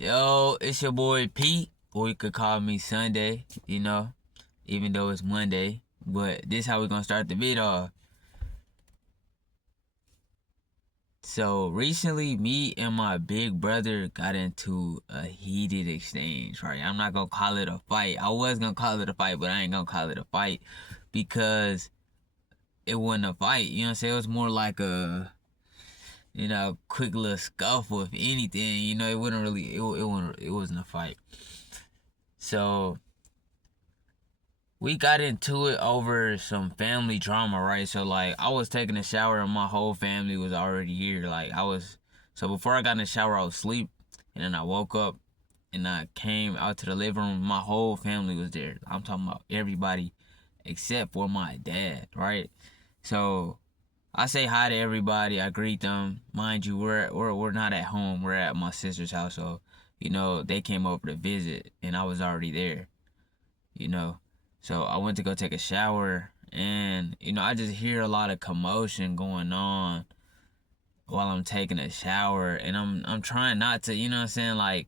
Yo, it's your boy Pete, or you could call me Sunday, even though it's Monday. But this how we gonna start the video. So recently, me and my big brother got into a heated exchange, right? I'm not gonna call it a fight. I was gonna call it a fight, but I ain't gonna call it a fight because it wasn't a fight. You know what I'm saying? It was more like a quick little scuffle, if anything. It wouldn't really, it wasn't a fight. So we got into it over some family drama, right? So like I was taking a shower and my whole family was already here. So before I got in the shower, I was asleep, and then I woke up and I came out to the living room. My whole family was there. I'm talking about everybody except for my dad, right? So I say hi to everybody. I greet them. Mind you, we're not at home. We're at my sister's house. So they came over to visit, and I was already there. You know, so I went to go take a shower, and I just hear a lot of commotion going on while I'm taking a shower, and I'm trying not to, what I'm saying, like,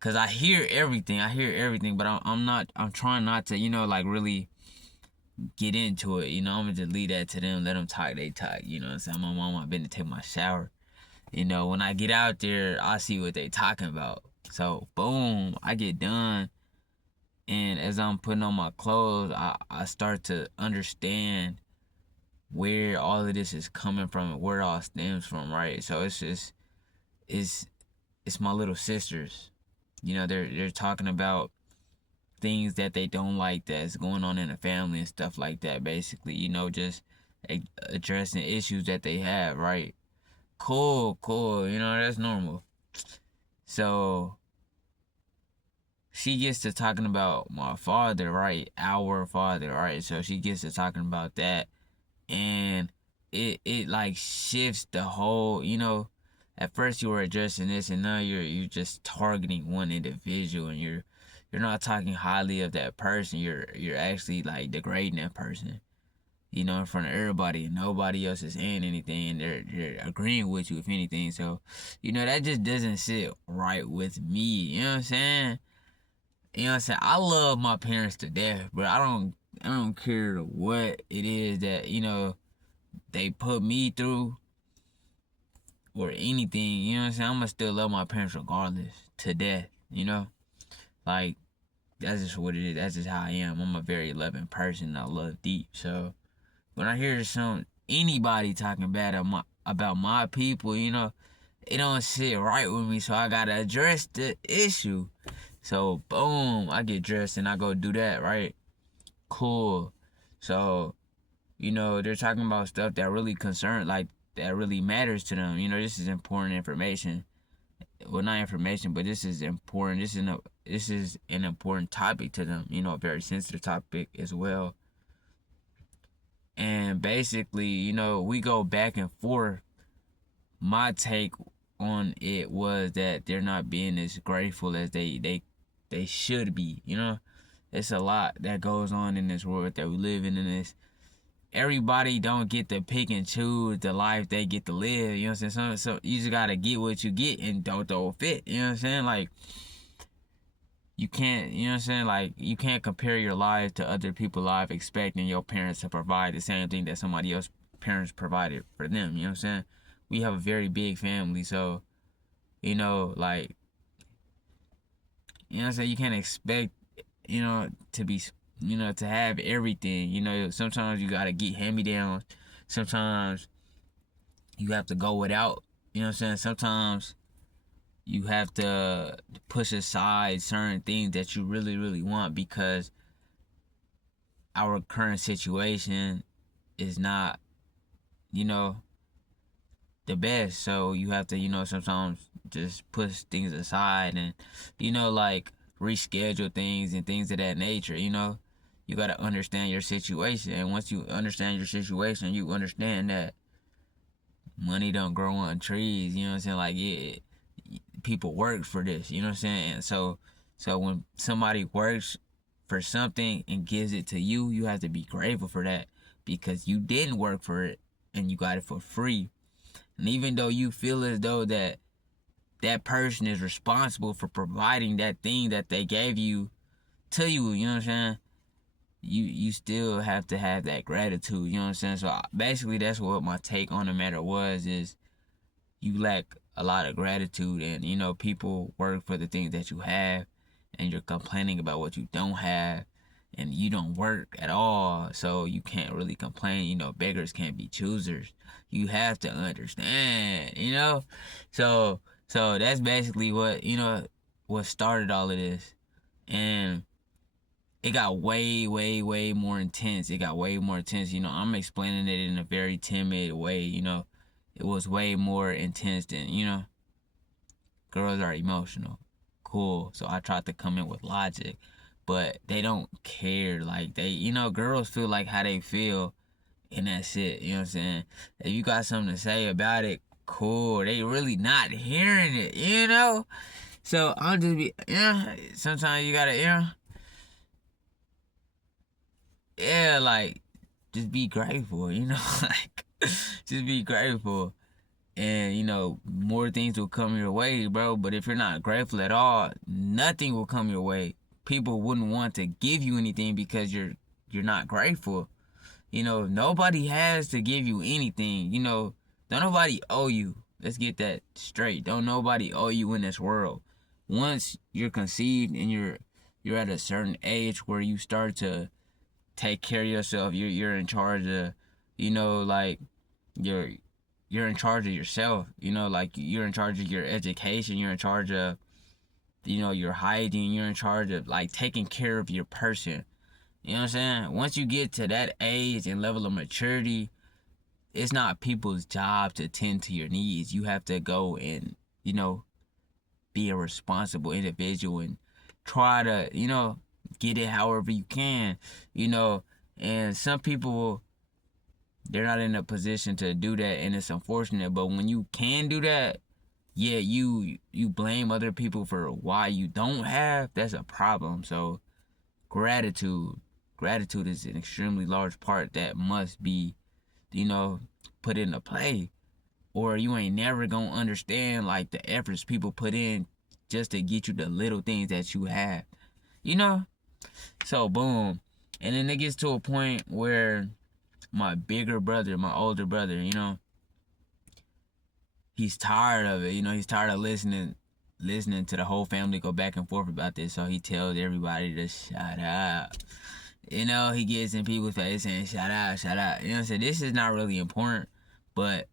cause I hear everything. I hear everything, but I'm trying not to, like, really get into it. I'm gonna just leave that to them, let them talk, they talk. What I'm saying. My mom, I've been to take my shower. When I get out there, I see what they talking about. So boom, I get done, and as I'm putting on my clothes, I start to understand where all of this is coming from and where it all stems from, right? So it's it's my little sisters. They're talking about things that they don't like that's going on in the family and stuff like that, basically. Just addressing issues that they have, right? Cool, that's normal. So she gets to talking about my father, right? Our father, right? So she gets to talking about that, and it like shifts the whole. At first you were addressing this, and now you're just targeting one individual, and you're not talking highly of that person. You're actually like degrading that person. In front of everybody, and nobody else is saying anything, and they're agreeing with you, if anything. So, that just doesn't sit right with me. You know what I'm saying? I love my parents to death, but I don't care what it is that, they put me through or anything. I'm gonna still love my parents regardless to death. Like, that's just what it is. That's just how I am. I'm a very loving person. I love deep. So when I hear anybody talking bad about my people, it don't sit right with me. So I gotta address the issue. So boom, I get dressed and I go do that, right? Cool. So, they're talking about stuff that really like that really matters to them. This is important information. Well, not information, but this is important. This is an important topic to them. A very sensitive topic as well. And basically, we go back and forth. My take on it was that they're not being as grateful as they should be. It's a lot that goes on in this world that we live in this. Everybody don't get to pick and choose the life they get to live. You know what I'm saying? So you just gotta get what you get and don't throw a fit. You know what I'm saying? Like, you can't, you know what I'm saying? Like, you can't compare your life to other people's life expecting your parents to provide the same thing that somebody else's parents provided for them. You know what I'm saying? We have a very big family, so like, what I'm saying, you can't expect, to be, to have everything. Sometimes you gotta get hand me downs. Sometimes you have to go without. You know what I'm saying? Sometimes you have to push aside certain things that you really, really want because our current situation is not, you know, the best. So you have to, sometimes just push things aside and, like reschedule things and things of that nature. You got to understand your situation. And once you understand your situation, you understand that money don't grow on trees. You know what I'm saying? Like, yeah, people work for this. You know what I'm saying? And so when somebody works for something and gives it to you, you have to be grateful for that because you didn't work for it and you got it for free. And even though you feel as though that that person is responsible for providing that thing that they gave you to you. You know what I'm saying? You still have to have that gratitude. You know what I'm saying? So basically, that's what my take on the matter was. Is you lack a lot of gratitude, and people work for the things that you have, and you're complaining about what you don't have, and you don't work at all, so you can't really complain. Beggars can't be choosers. You have to understand. So that's basically what started all of this. And it got way, way, way more intense. It got way more intense. I'm explaining it in a very timid way. It was way more intense than, girls are emotional. Cool. So I tried to come in with logic, but they don't care. Like, girls feel like how they feel, and that's it. You know what I'm saying? If you got something to say about it, cool. They really not hearing it. So I'll just be, sometimes you gotta, like, just be grateful, like, just be grateful. And, more things will come your way, bro. But if you're not grateful at all, nothing will come your way. People wouldn't want to give you anything because you're not grateful. Nobody has to give you anything. Don't nobody owe you. Let's get that straight. Don't nobody owe you in this world. Once you're conceived and you're at a certain age where you start to take care of yourself, you're in charge of, like, you're in charge of yourself. Like, you're in charge of your education, you're in charge of, your hygiene, you're in charge of, like, taking care of your person. You know what I'm saying? Once you get to that age and level of maturity, it's not people's job to tend to your needs. You have to go and, be a responsible individual and try to, get it however you can, and some people, they're not in a position to do that, and it's unfortunate. But when you can do that, yeah, you blame other people for why you don't have, that's a problem. So gratitude is an extremely large part that must be, put into play, or you ain't never gonna understand, like, the efforts people put in just to get you the little things that you have, so boom. And then it gets to a point where my older brother, he's tired of it. He's tired of listening to the whole family go back and forth about this. So he tells everybody to shut up. He gets in people's face saying, shut up, shut up. So this is not really important. But,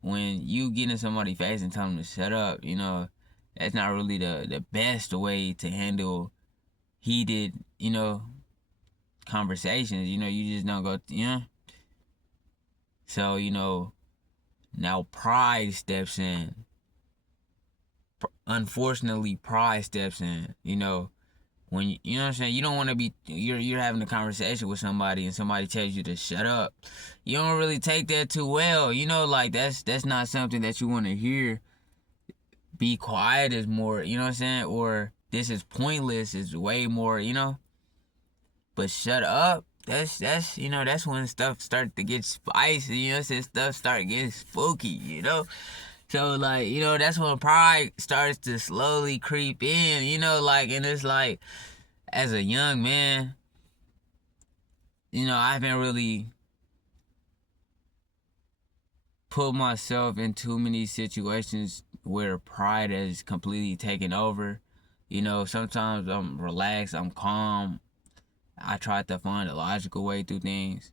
when you get in somebody's face and tell them to shut up, that's not really the best way to handle heated, conversations. You just don't go, So, now pride steps in. Unfortunately, pride steps in. When you know what I'm saying, you don't want to be, you're having a conversation with somebody and somebody tells you to shut up. You don't really take that too well. Like, that's not something that you want to hear. Be quiet is more, you know what I'm saying? Or this is pointless is way more, But shut up, that's when stuff starts to get spicy, stuff start getting spooky, So, like, that's when pride starts to slowly creep in, like, and it's like, as a young man, I haven't really put myself in too many situations where pride has completely taken over. Sometimes I'm relaxed, I'm calm. I try to find a logical way through things.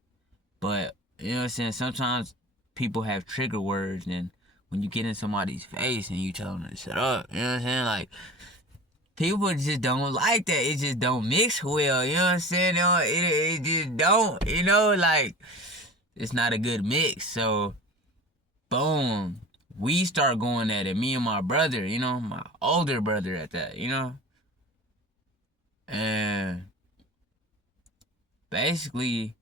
But, what I'm saying, sometimes people have trigger words, and when you get in somebody's face and you tell them to shut up, what I'm saying? Like, people just don't like that. It just don't mix well, what I'm saying? It just don't, like, it's not a good mix. So, boom, we start going at it, me and my brother, my older brother at that, and basically,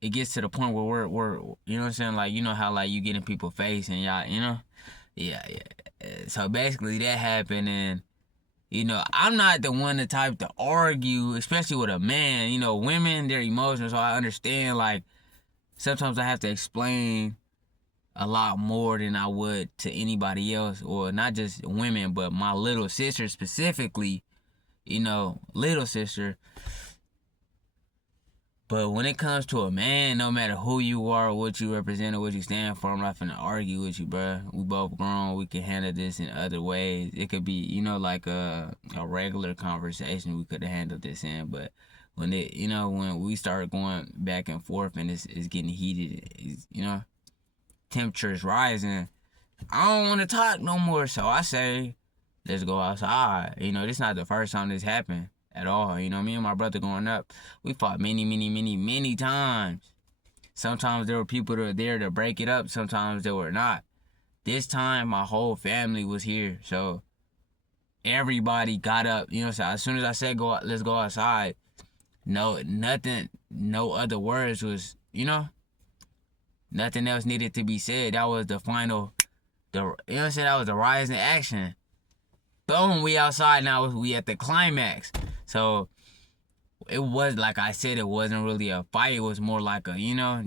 it gets to the point where we're you know what I'm saying, like, how, like, you get in people's face and y'all, yeah. So basically that happened, and I'm not the one the type to argue, especially with a man. Women, they're emotional, so I understand, like, sometimes I have to explain a lot more than I would to anybody else, or not just women, but my little sister specifically, little sister. But when it comes to a man, no matter who you are, what you represent, or what you stand for, I'm not finna argue with you, bruh. We both grown. We can handle this in other ways. It could be, like a regular conversation we could have handled this in. But when we start going back and forth and it's getting heated, temperature's rising, I don't want to talk no more. So I say, let's go outside. This not the first time this happened at all. Me and my brother growing up, we fought many, many, many, many times. Sometimes there were people that were there to break it up. Sometimes there were not. This time, my whole family was here. So everybody got up. So as soon as I said, let's go outside, no other words was, nothing else needed to be said. That was the final, that was the rise in action. Boom, we outside now. We at the climax. So it was, like I said, it wasn't really a fight. It was more like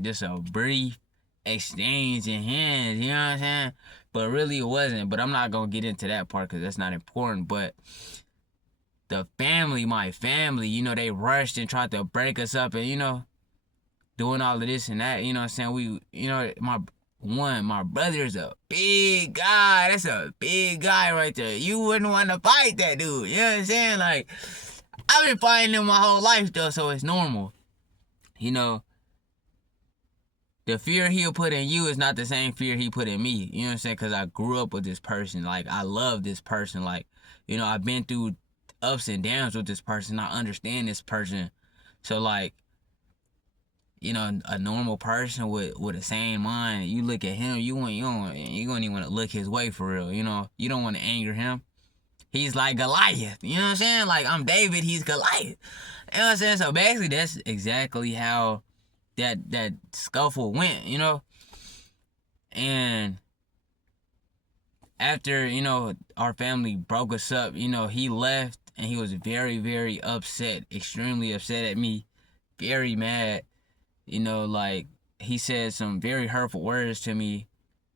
just a brief exchange in hands. You know what I'm saying? But really, it wasn't. But I'm not gonna get into that part because that's not important. But the family, my family, they rushed and tried to break us up, and doing all of this and that. You know what I'm saying? My brother's a big guy. That's a big guy right there. You wouldn't want to fight that dude. You know what I'm saying? Like, I've been fighting him my whole life, though, so it's normal. The fear he'll put in you is not the same fear he put in me. You know what I'm saying? Because I grew up with this person. Like, I love this person. Like, I've been through ups and downs with this person. I understand this person. So, like, a normal person with a sane mind, you look at him, you don't even want to look his way for real. You don't want to anger him. He's like Goliath. You know what I'm saying? Like, I'm David, he's Goliath. You know what I'm saying? So basically, that's exactly how that scuffle went. And after our family broke us up, he left, and he was very, very upset, extremely upset at me, very mad. Like, he said some very hurtful words to me,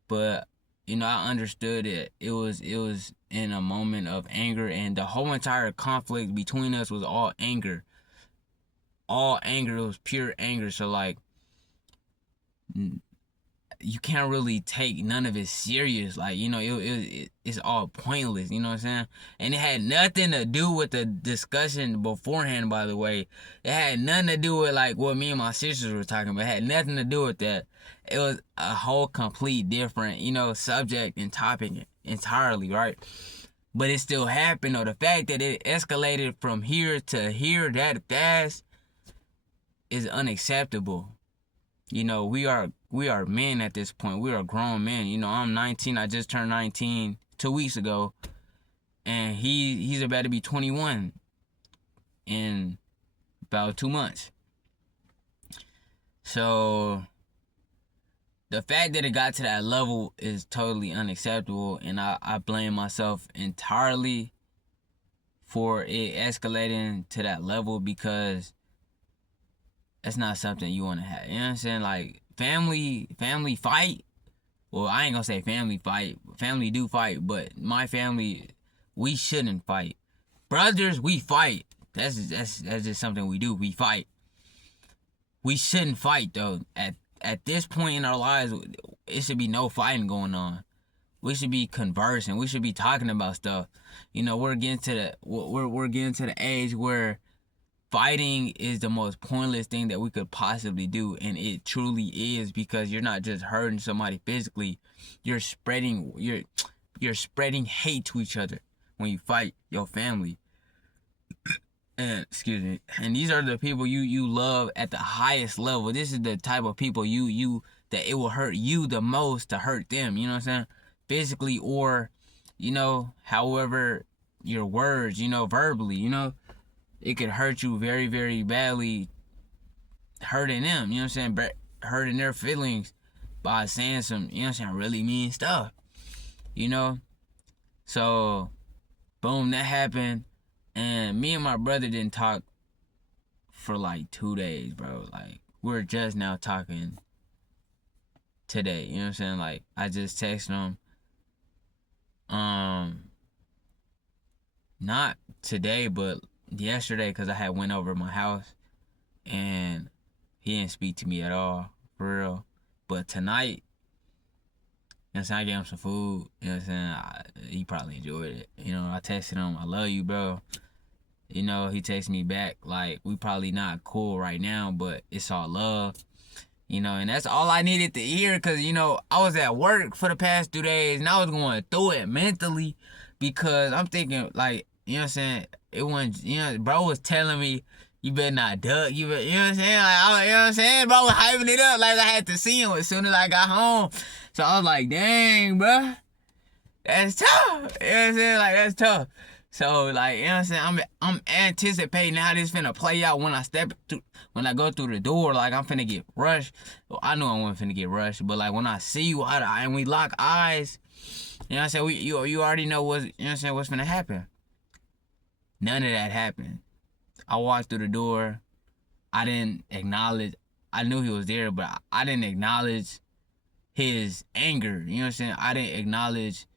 but, I understood it. It was in a moment of anger, and the whole entire conflict between us was all anger. All anger. It was pure anger. So, like, you can't really take none of it serious. Like, it's all pointless, you know what I'm saying? And it had nothing to do with the discussion beforehand, by the way. It had nothing to do with, like, what me and my sisters were talking about. It had nothing to do with that. It was a whole complete different, subject and topic entirely, right? But it still happened, though. The fact that it escalated from here to here that fast is unacceptable. We are men at this point. We are grown men. I'm 19. I just turned 19 2 weeks ago, and he's about to be 21 in about 2 months. So the fact that it got to that level is totally unacceptable, and I blame myself entirely for it escalating to that level, because that's not something you want to have. You know what I'm saying? Like, family fight. Well, I ain't gonna say family fight. Family do fight, but my family, we shouldn't fight. Brothers, we fight. That's just something we do. We fight. We shouldn't fight, though. At this point in our lives, it should be no fighting going on. We should be conversing. We should be talking about stuff. We're getting to the age where fighting is the most pointless thing that we could possibly do, and it truly is, because you're not just hurting somebody physically, you're spreading hate to each other when you fight your family. And excuse me. And these are the people you love at the highest level. This is the type of people that it will hurt you the most to hurt them. You know what I'm saying? Physically, or however your words, verbally, it could hurt you very, very badly, hurting them, you know what I'm saying? Hurting their feelings by saying some, really mean stuff, So, boom, that happened, and me and my brother didn't talk for like 2 days, bro. Like, we're just now talking today. You know what I'm saying? Like, I just texted him. Not today, but yesterday, because I had went over my house and he didn't speak to me at all, for real. But tonight, you know what I'm saying, I gave him some food. You know what I'm saying? He probably enjoyed it. You know, I texted him, I love you, bro. You know, he texted me back, like, we probably not cool right now, but it's all love. You know, and that's all I needed to hear, because, you know, I was at work for the past 2 days and I was going through it mentally, because I'm thinking, like, you know what I'm saying, it wasn't, you know, bro was telling me, you better not duck, you know what I'm saying, like, you know what I'm saying, bro was hyping it up like I had to see him as soon as I got home. So I was like, dang, bro, that's tough. You know what I'm saying, like, that's tough. So, like, you know what I'm saying, I'm anticipating how this finna play out when I go through the door. Like, I'm finna get rushed. Well, I know I wasn't finna get rushed, but like when I see you and we lock eyes, you know what I'm saying, you already know what's, you know what I'm saying, what's finna happen. None of that happened. I walked through the door. I didn't acknowledge. I knew he was there, but I didn't acknowledge his anger. You know what I'm saying? I didn't acknowledge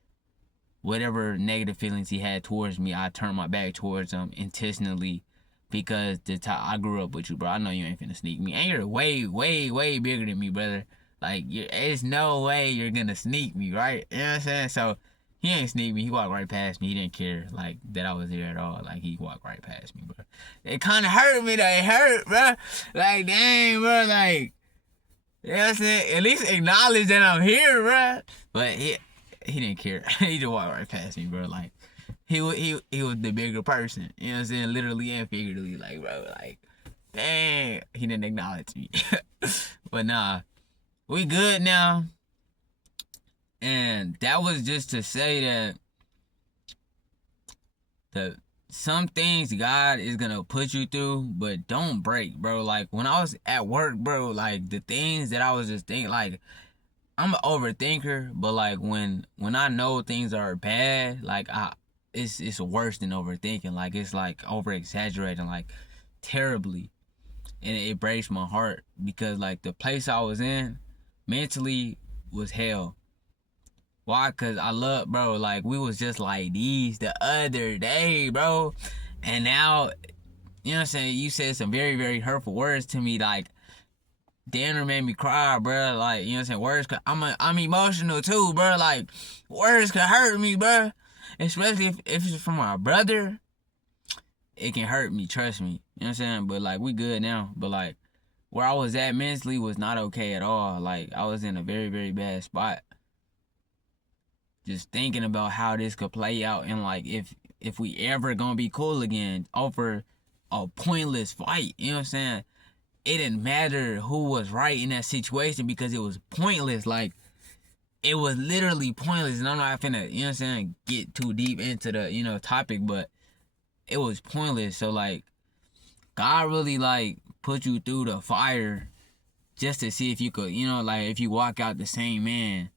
whatever negative feelings he had towards me. I turned my back towards him intentionally, because I grew up with you, bro. I know you ain't finna sneak me. And you're way, way, way bigger than me, brother. Like, there's no way you're gonna sneak me, right? You know what I'm saying? So, he ain't sneak me. He walked right past me. He didn't care, like, that I was there at all. Like, he walked right past me, bro. It kind of hurt me, though. It hurt, bro. Like, dang, bro. Like, you know what I'm saying? At least acknowledge that I'm here, bro. But he didn't care. He just walked right past me, bro. Like, he was the bigger person. You know what I'm saying? Literally and figuratively. Like, bro, like, dang, he didn't acknowledge me. But nah, we good now. And that was just to say that some things God is gonna put you through, but don't break, bro. Like, when I was at work, bro, like, the things that I was just thinking, like, I'm an overthinker, but like when I know things are bad, like, it's worse than overthinking. Like, it's like over exaggerating, like, terribly, and it breaks my heart, because like the place I was in mentally was hell. Why? Cause I love, bro. Like, we was just like these the other day, bro, and now, you know what I'm saying, you said some very, very hurtful words to me, like, Danner made me cry, bro. Like, you know what I'm saying? Words could, I'm emotional too, bro. Like, words could hurt me, bro. Especially if it's from my brother, it can hurt me, trust me. You know what I'm saying? But like, we good now. But like, where I was at mentally was not okay at all. Like, I was in a very, very bad spot. Just thinking about how this could play out, and like, if we ever gonna be cool again over a pointless fight. You know what I'm saying? It didn't matter who was right in that situation, because it was pointless. Like, it was literally pointless. And I'm not finna, you know what I'm saying, get too deep into the, you know, topic, but it was pointless. So like, God really like put you through the fire just to see if you could, you know, like, if you walk out the same man,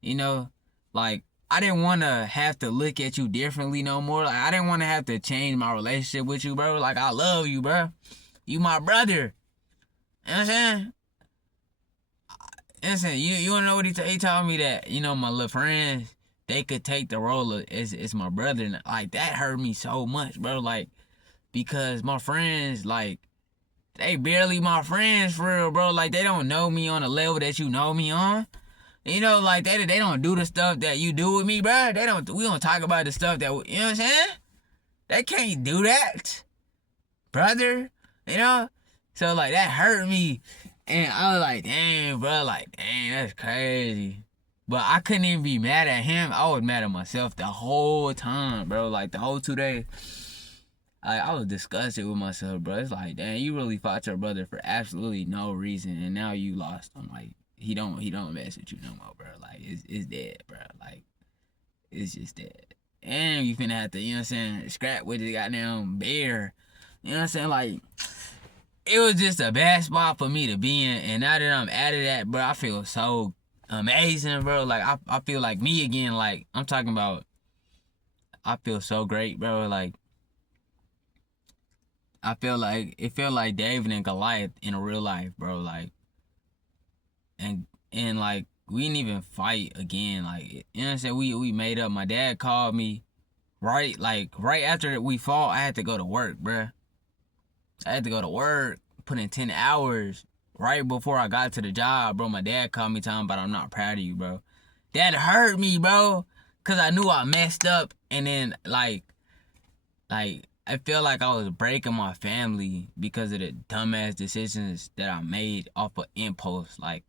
you know, like, I didn't want to have to look at you differently no more. Like, I didn't want to have to change my relationship with you, bro. Like, I love you, bro. You my brother. You know what I'm saying? Listen, you wanna know what he told me, that, you know, my little friends, they could take the role of it's my brother, and like, that hurt me so much, bro. Like, because my friends, like, they barely my friends for real, bro. Like, they don't know me on the level that you know me on. You know, like, they don't do the stuff that you do with me, bro. We don't talk about the stuff that, you know what I'm saying? They can't do that, brother. You know? So like, that hurt me. And I was like, dang, bro, like, dang, that's crazy. But I couldn't even be mad at him. I was mad at myself the whole time, bro. Like, the whole 2 days, I was disgusted with myself, bro. It's like, dang, you really fought your brother for absolutely no reason, and now you lost him. Like, he don't mess with you no more, bro. Like, it's dead, bro. Like, it's just dead. And you finna have to, you know what I'm saying, scrap with the goddamn bear. You know what I'm saying? Like, it was just a bad spot for me to be in, and now that I'm out of that, bro, I feel so amazing, bro. Like, I feel like me again. Like, I'm talking about, I feel so great, bro. Like, it felt like David and Goliath in real life, bro. Like, and like, we didn't even fight again. Like, you know what I'm saying? We made up. My dad called me right after we fought. I had to go to work, bruh. I had to go to work, put in 10 hours. Right before I got to the job, bro, my dad called me talking about I'm not proud of you, bro. That hurt me, bro. Cause I knew I messed up, and then like I feel like I was breaking my family because of the dumbass decisions that I made off of impulse. Like,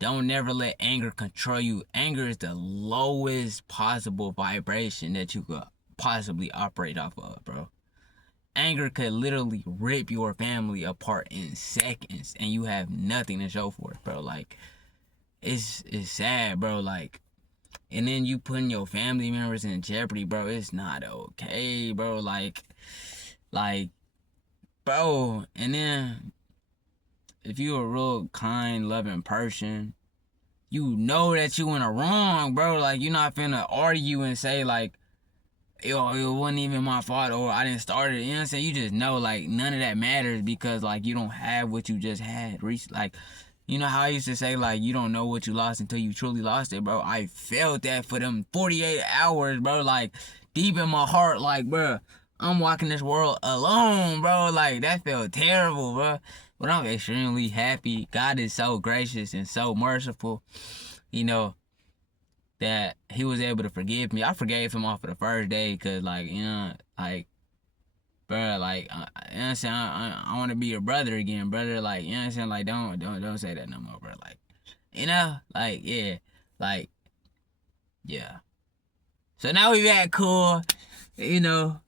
don't never let anger control you. Anger is the lowest possible vibration that you could possibly operate off of, bro. Anger could literally rip your family apart in seconds, and you have nothing to show for it, bro. Like, it's sad, bro. Like, and then you putting your family members in jeopardy, bro. It's not okay, bro. Like, bro. And then if you're a real kind, loving person, you know that you in the wrong, bro. Like, you're not finna argue and say like, yo, it wasn't even my fault, or I didn't start it. You know what I'm saying? You just know, like, none of that matters because, like, you don't have what you just had. Like, you know how I used to say, like, you don't know what you lost until you truly lost it, bro? I felt that for them 48 hours, bro. Like, deep in my heart, like, bro, I'm walking this world alone, bro. Like, that felt terrible, bro. But I'm extremely happy. God is so gracious and so merciful, you know, that he was able to forgive me. I forgave him off of the first day because, like, you know, like, bro, like, you know what I'm saying? I want to be your brother again, brother. Like, you know what I'm saying? Like, don't say that no more, bro. Like, you know, like, yeah, like, yeah. So now we back cool, you know.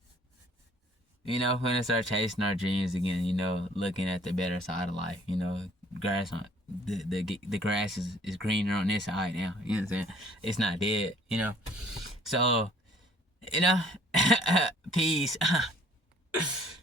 We're gonna start chasing our dreams again. You know, looking at the better side of life. You know, grass on the grass is greener on this side now. You know what I'm saying? It's not dead. You know, so you know, peace.